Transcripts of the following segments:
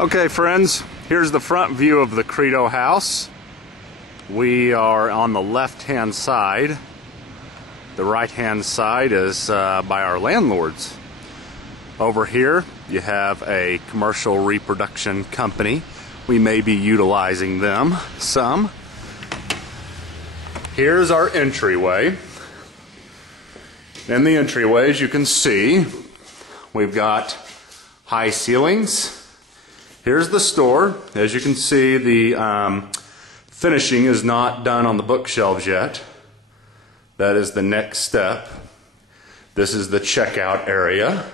Okay friends, here's the front view of the Credo house. We are on the left hand side. The right hand side is by our landlords. Over here you have a commercial reproduction company. We may be utilizing them some. Here's our entryway. In the entryway, as you can see, we've got high ceilings. Here's the store. As you can see, the finishing is not done on the bookshelves yet. That is the next step. This is the checkout area.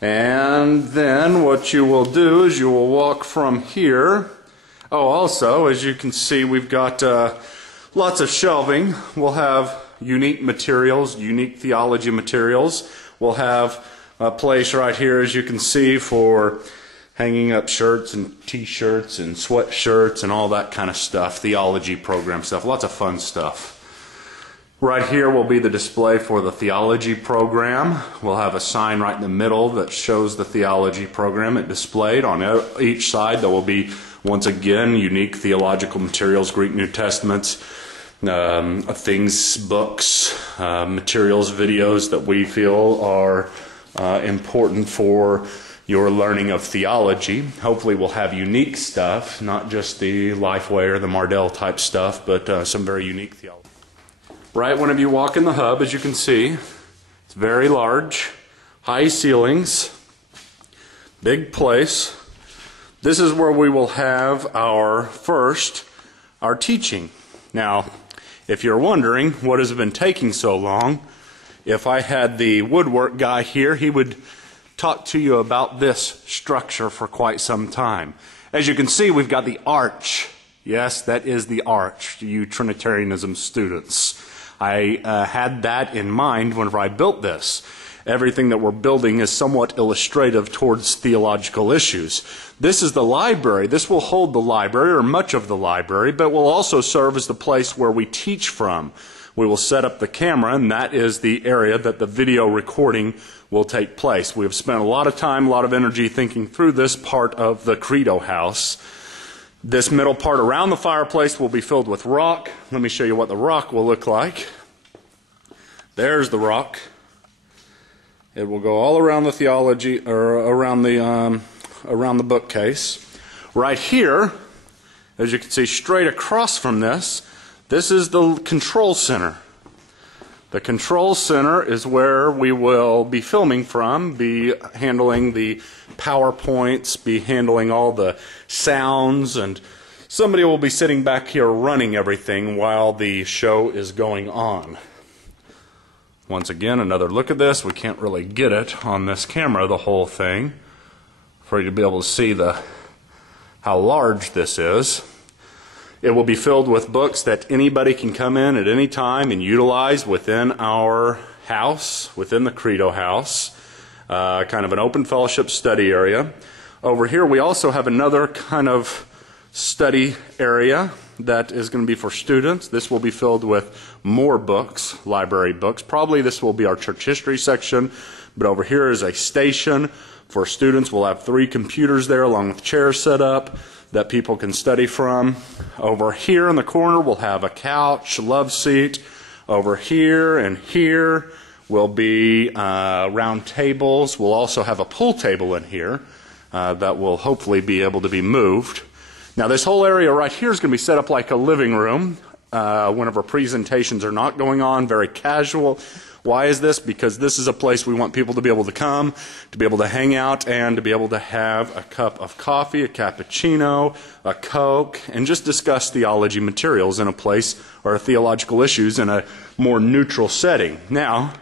And then what you will do is you will walk from here. Oh, also, as you can see, we've got lots of shelving. We'll have unique materials, unique theology materials. We'll have a place right here, as you can see, for hanging up shirts and t-shirts and sweatshirts and all that kind of stuff, theology program stuff, lots of fun stuff. Right here will be the display for the theology program. We'll have a sign right in the middle that shows the theology program. It displayed on each side. There will be, once again, unique theological materials, Greek New Testaments, things, books, materials, videos that we feel are important for your learning of theology. Hopefully we'll have unique stuff, not just the Lifeway or the Mardell type stuff, but some very unique theology. Right whenever you walk in the hub, as you can see, it's very large, high ceilings, big place. This is where we will have our teaching. Now, if you're wondering what has been taking so long, if I had the woodwork guy here, he would talk to you about this structure for quite some time. As you can see, we've got the arch. Yes, that is the arch, you Trinitarianism students. I had that in mind whenever I built this. Everything that we're building is somewhat illustrative towards theological issues. This is the library. This will hold the library, or much of the library, but will also serve as the place where we teach from. We will set up the camera, and that is the area that the video recording will take place. We have spent a lot of time, a lot of energy thinking through this part of the Credo house. This middle part around the fireplace will be filled with rock. Let me show you what the rock will look like. There's the rock. It will go all around the theology, or around the bookcase. Right here, as you can see, straight across from this, this is the control center. The control center is where we will be filming from, be handling the PowerPoints, be handling all the sounds, and somebody will be sitting back here running everything while the show is going on. Once again, another look at this. We can't really get it on this camera, the whole thing, for you to be able to see how large this is. It will be filled with books that anybody can come in at any time and utilize within our house, within the Credo house. Kind of an open fellowship study area. Over here we also have another kind of study area that is going to be for students. This will be filled with more books, library books. Probably this will be our church history section, but over here is a station for students. We'll have 3 computers there along with chairs set up that people can study from. Over here in the corner we'll have a couch, love seat. Over here and here will be round tables. We'll also have a pool table in here that will hopefully be able to be moved. Now this whole area right here is going to be set up like a living room whenever presentations are not going on, very casual. Why is this? Because this is a place we want people to be able to come, to be able to hang out, and to be able to have a cup of coffee, a cappuccino, a Coke, and just discuss theology materials in a place, or theological issues in a more neutral setting. Now,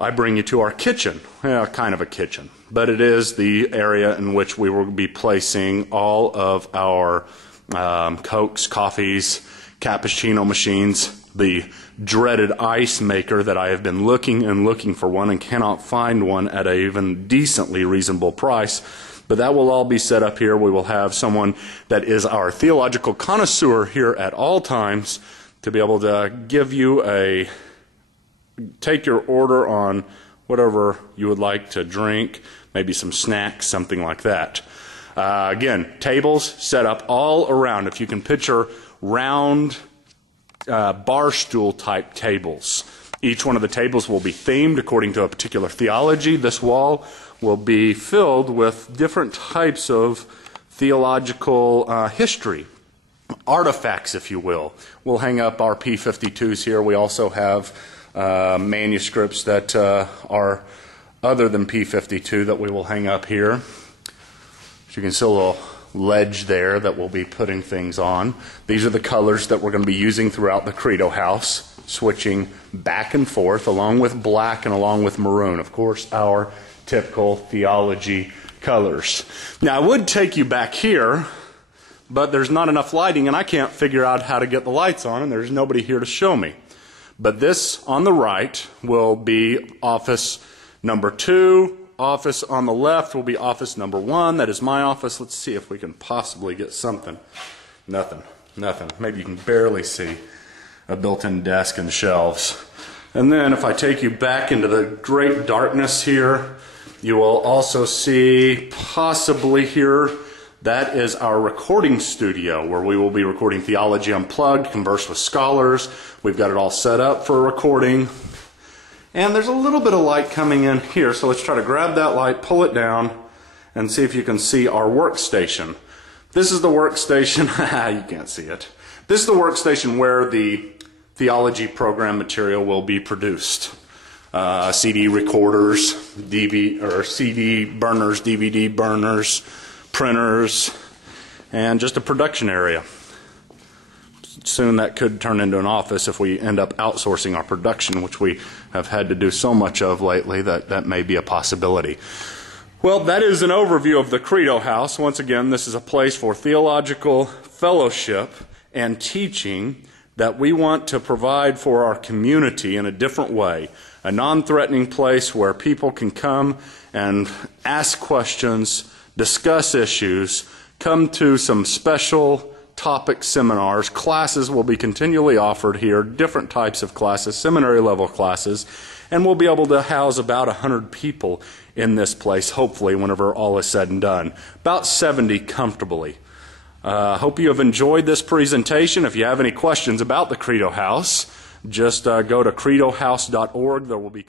I bring you to our kitchen. Well, kind of a kitchen, but it is the area in which we will be placing all of our Cokes, coffees, cappuccino machines, the dreaded ice maker that I have been looking and looking for one and cannot find one at an even decently reasonable price. But that will all be set up here. We will have someone that is our theological connoisseur here at all times to be able to give you take your order on whatever you would like to drink, maybe some snacks, something like that. Again, tables set up all around. If you can picture round bar stool type tables. Each one of the tables will be themed according to a particular theology. This wall will be filled with different types of theological history, artifacts, if you will. We'll hang up our P52s here. We also have manuscripts that are other than P52 that we will hang up here. So you can see a little ledge there that we'll be putting things on. These are the colors that we're going to be using throughout the Credo house, switching back and forth along with black and along with maroon. Of course, our typical theology colors. Now, I would take you back here, but there's not enough lighting and I can't figure out how to get the lights on and there's nobody here to show me. But this on the right will be office number 2. Office on the left will be office number 1. That is my office. Let's see if we can possibly get something. Nothing. Maybe you can barely see a built-in desk and shelves. And then if I take you back into the great darkness here, you will also see possibly here, that is our recording studio where we will be recording Theology Unplugged, converse with scholars. We've got it all set up for recording. And there's a little bit of light coming in here, so let's try to grab that light, pull it down, and see if you can see our workstation. This is the workstation. You can't see it. This is the workstation where the theology program material will be produced. CD recorders, CD burners, DVD burners, printers, and just a production area. Soon that could turn into an office if we end up outsourcing our production, which we have had to do so much of lately that may be a possibility. Well, that is an overview of the Credo House. Once again, this is a place for theological fellowship and teaching that we want to provide for our community in a different way. A non-threatening place where people can come and ask questions, discuss issues, come to some special topic seminars. Classes will be continually offered here, different types of classes, seminary level classes, and we'll be able to house about 100 people in this place, hopefully, whenever all is said and done. About 70 comfortably. Hope you have enjoyed this presentation. If you have any questions about the Credo House, just go to credohouse.org. There will be